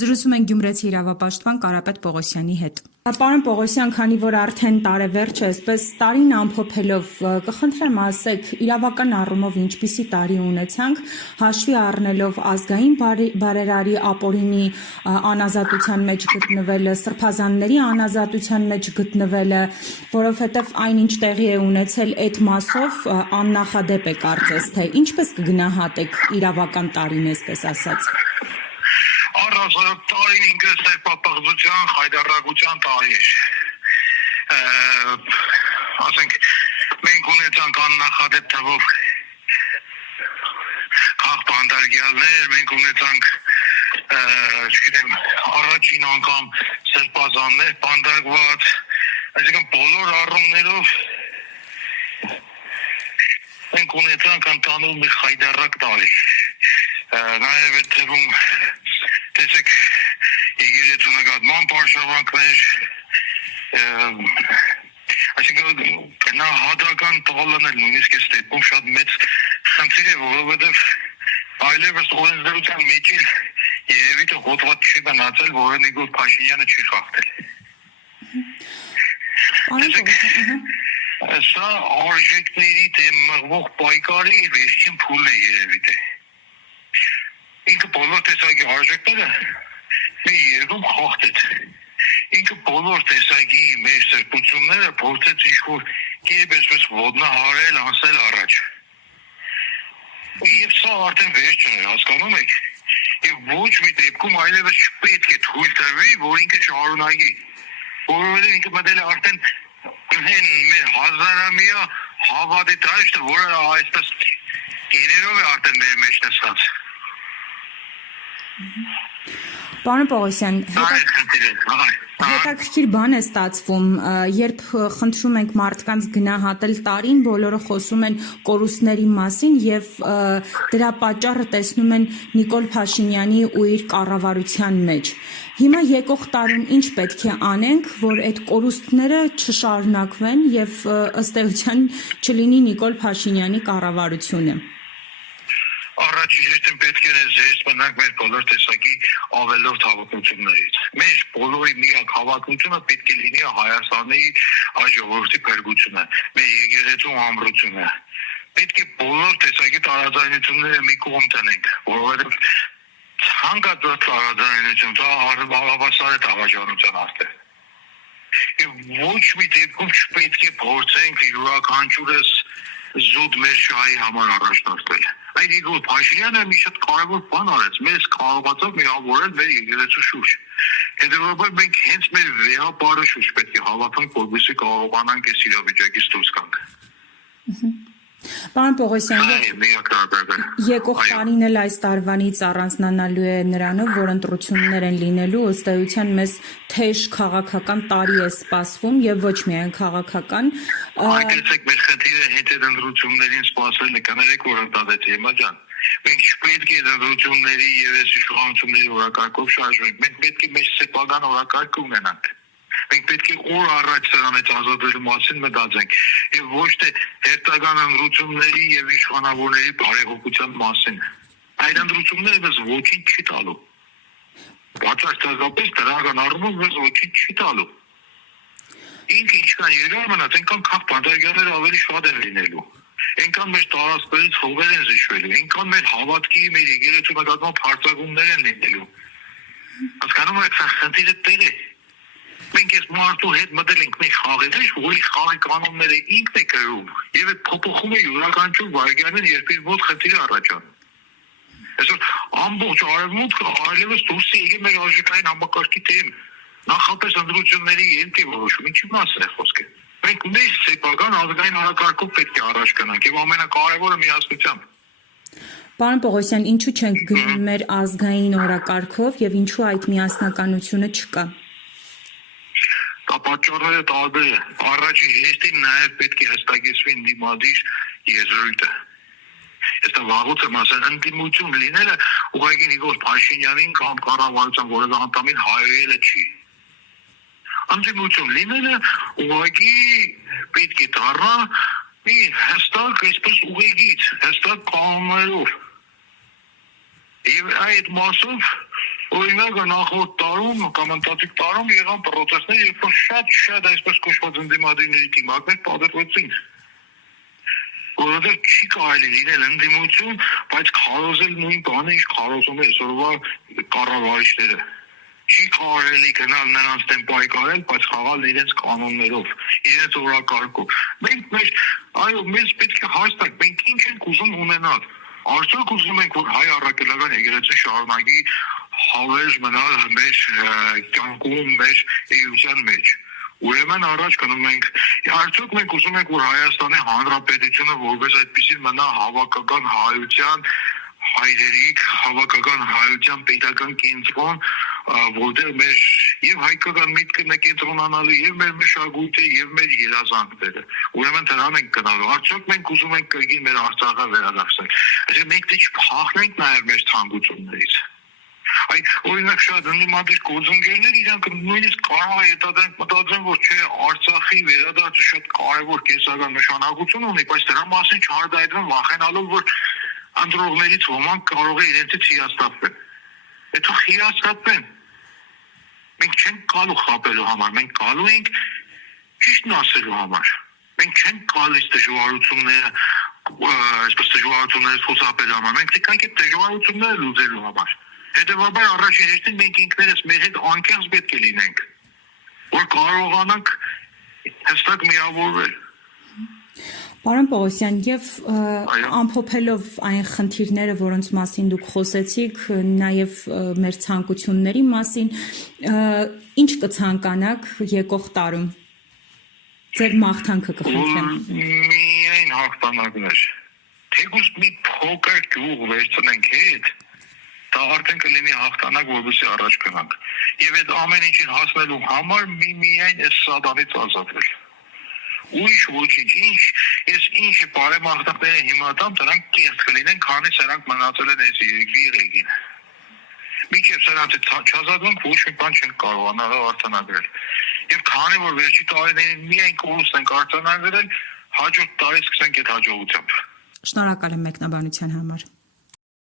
Զրուցում են Գյումրեցի իրավապաշտպան Կարապետ Պողոսյանի հետ։ Պարոն Պողոսյան, քանի որ արդեն տարեվերջ է, այսպես տարին ամփոփելով, կխնդրեմ ասեք, իրավական առումով ինչպիսի տարի ունեցանք, հաշվի առնելով ազգային բարերարի ապօրինի անազատության մեջ գտնվելը, սրբազանների անազատության մեջ գտնվելը, որովհետև այնինչ տեղի է ունեցել այդ մասով աննախադեպ է կարծես, թե ինչպես կգնահատեք իրավական տարին, այսպես ասած։ Առասարակ տարին ինքը սերպապղծության, խայդառակության տարի էր։ Ասենք, մենք ունեցանք աննախադեպ թվով քաղ բանդարգյալներ, մենք ունեցանք, չգիտեմ, առաջին անգամ սերպազաններ բանդարգված, այսինքն բոլոր առումներով մենք ունեցանք ընդանուր մի խայդառակ տարի։ Նաև այդ թվում տեսեք եկեղեցու նկատմամբ արշավանքներ, այսինքն գնահատական տալն էլ նույնիսկ այս դեպքում շատ մեծ խնդիր է, որովհետև այլևս օրենսդրության մեջ երևի թե հոդված չի մնացել, որը Նիկոլ Փաշինյանը չի խախտել։ Սա արժեքների դեմ մղվող պայքարի վերջին փուլն է երևի թե։ Ինքը բոլոր տեսակի արժեքները մի երկում խախտեց։ Ինքը բոլոր տեսակի մեր սրբությունները փորձեց ինչ-որ կերպ այսպես ոտնահարել, անցնել առաջ։ Եվ սա արդեն վերջն է, հասկանում եք։ Եվ ոչ մի դեպքում այլևս չպետք է թույլ տրվի, որ ինքը շարունակի։ Որովհետև ինքը մտել է արդեն մեր հազարամյա հավատի դաշտը, որը այսպես գերերով է արդեն մեր մեջ նստած։ Պարոն Պողոսյան, հետաքրքիր բան է ստացվում, երբ խնդրում ենք մարդկանց գնահատել տարին, բոլորը խոսում են կորուստների մասին եւ դրա պատճառը տեսնում են Նիկոլ Փաշինյանի ու իր կառավարության մեջ։ Հիմա եկող տարում ինչ պետք է անենք, որ այդ կորուստները չշարունակվեն եւ ըստ էության չլինի Նիկոլ Փաշինյանի կառավարությունը։ Առաջին հերթին պետք է զերծ մնանք մեր բոլոր տեսակի ավելորդ հավակնություններից։ Մեր բոլորի միակ հավակնությունը պետք է լինի Հայաստանի ժողովրդի փրկությունը, մեր եկեղեցու ամրությունը։ Պետք է բոլոր տեսակի տարաձայնությունները մի կողմ տնենք, որովհետև ցանկացած տարաձայնություն դա հավասար է դավաճանության արդեն։ Եվ ոչ մի դեպքում չպետք է փորձենք յուրաքանչյուրս զուտ մեր շահի համար առաջնորդվել։ Այդ Նիկոլ Փաշինյանը մի շատ կարևոր բան արեց, մեզ կարողացավ միավորել մեր եկեղեցու շուրջ։ Հետևաբար մենք հենց մեր վեհապարը շուրջ պետք է հավաքենք, որպեսզի կարողանանք այս իրավիճակից դուրս գանք։ Պարոն Պողոսյան, եկող տարին էլ այս տարվանից առանձնանալու է նրանով, որ ընտրություններ են լինելու, ըստ էության մեզ թեժ քաղաքական տարի է սպասվում եւ ոչ միայն քաղաքական։ Այդտեղ մեր խնդիրը հետ այդ ընտրություններին սպասելն է, կներեք որ ընդդադեց Եմա ջան։ Մենք չպետք է ընտրությունների եւ այս իշխանությունների օրակարգով շարժվենք, մենք պետք է մեր սեփական օրակարգ ունենանք։ Մենք պետք է օր առաջ սրանից ազատվելու մասին մտածենք եւ ոչ թե հերթական ընտրությունների եւ իշխանավորների բարեհոգության մասին։ Այդ ընտրությունները մեզ ոչինչ չի տալու։ Բացարձակապես դրական առումով մեզ ոչինչ չի տալու։ Ինքը ինչքան երկար մնաց, այնքան քաղ բանդարգյալները ավելի շատ են լինելու։ Այնքան մեր տարածքներից հողեր են զիջվելու, այնքան մեր հավատքի, մեր եկեղեցու նկատմամբ հարձակումներ են լինելու։ Հասկանում եք, սա խնդիրը տեղ է։ Մենք այս մարդու հետ մտել ենք մեր խաղերի, որի խաղի կանոնները ինքն է կրում, եւ այդ փոփոխում է յուրաքանչյուր վայրկյանին, երբ իր մոտ խնդիր է առաջանում։ Այսօր ամբողջ արևմուտքը այլևս դուրս է եկել մեր արժեքային համակարգի դեմ, նախապես ընտրությունների ելք է որոշում, ինչի մասին է խոսքը։ Մենք մեր սեփական ազգային օրակարգով պետք է առաջ գնանք եւ ամենակարևորը միասնությամբ։ Պարոն Պողոսյան, ինչու չենք գնում մեր ազգային օրակարգով եւ ինչու այդ միասնականությունը չկա։ Պատճառները տարբեր է։ Առաջին հերթին նաև պետք է հստակեցվի ընդդիմադիր եզրույթը։ Այստեղ վաղուց եմ ասել, ընդդիմություն լինելը ուղղակի Նիկոլ Փաշինյանին կամ կառավարության որևէ անդամին հայրելը չի։ Ընդդիմություն լինելը ուղղակի պետք է դառնա մի հստակ այսպես ուղեգիծ, հստակ կանոններով։ Եվ այդ մասով Օրինակ նախորդ տարում կամ ընթացիկ տարում եղան պրոտեստներ, երբ որ շատ այսպես կոչված ընդդիմադիրների թիմակներ պատերազմին։ Որովհետև չի կարելի լինել ընդդիմություն, բայց քարոզել նույն բանը, ինչ քարոզում է այսօրվա կառավարիչները։ Չի կարելի գնալ նրանց դեմ պայքարել, բայց խաղալ իրենց կանոններով, իրենց օրակարգով։ Մեզ պետք է հաստատ, մենք ինչ ենք ուզում ունենալ։ Արդյոք ուզում ենք, որ հայ առաքելական եկեղեցին շարունակի հավերժ մնալ մեր կյանքում, մեր էության մեջ։ Ուրեմն առաջ գնում ենք, արդյոք մենք ուզում ենք, որ Հայաստանի Հանրապետությունը որպես այդպիսի մնա հավաքական հայության հայրերիկ, հավաքական հայության պետական կենտրոն, որտեղ մեր եւ հայկական միտքն է կենտրոնանալու, եւ մեր մշակույթը, եւ մեր երազանքները։ Ուրեմն դրան ենք գնալու։ Արդյոք մենք ուզում ենք կրկին մեր Արցախը վերադարձնել։ Այսինքն մենք դիչ փախնենք նաեւ մեր ցանկություններից։ Այդ օրինակ շատ ընդդիմադիր գործընկերներ իրանք նույնիսկ կարող է հետադարձ մտածեն, որ չէ Արցախի վերադարձը շատ կարևոր կենսական նշանակություն ունի, բայց դրա մասին չհարդայնվում վախենալով, որ անդրողներից ոմանք կարող է իրենցից հիասթափվել։ Հետո հիասթափեն։ Մենք չենք գալու խաբելու համար, մենք գալու ենք ճիշտն ասելու համար։ Մենք չենք գալիս դժվարությունները, այսպես դժվարությունները խուսափելու համար, մենք եկանք այդ դժվարությունները լուծելու համար։ Հետևաբար առաջին հերթին մենք ինքներս մեր հետ անկեղծ պետք է լինենք, որ կարողանանք հստակ միավորվել։ Պարոն Պողոսյան, եւ ամփոփելով այն խնդիրները, որոնց մասին դուք խոսեցիք, նաեւ մեր ցանկությունների մասին, ինչ կցանկանաք եկող տարում։ Ձեր մաղթանքը կխնդրեմ։ Միայն հաղթանակներ։ Թեկուզ մի փոքր գյուղ վերցնենք հետ, դա արդեն կլինի հաղթանակ, որովհետեւ առաջ գնանք։ Եվ այդ ամեն ինչին հասնելու համար միայն այս սադանից ազատվել։ Ուրիշ ոչինչ, ինչ բարեմաղթանքները հիմա տամ, դրանք կեղծ կլինեն, քանի սրանք մնացել են այս երկրի։ Մինչև սրանցից չազատվենք, ոչ մի բան չենք կարողանալ արձանագրել։ Եվ քանի որ վերջի տարիներին միայն կորուստ ենք արձանագրել, հաջորդ տարի սկսենք այդ հաջողությամբ։ Շնորհակալ եմ մեկնաբանության համար։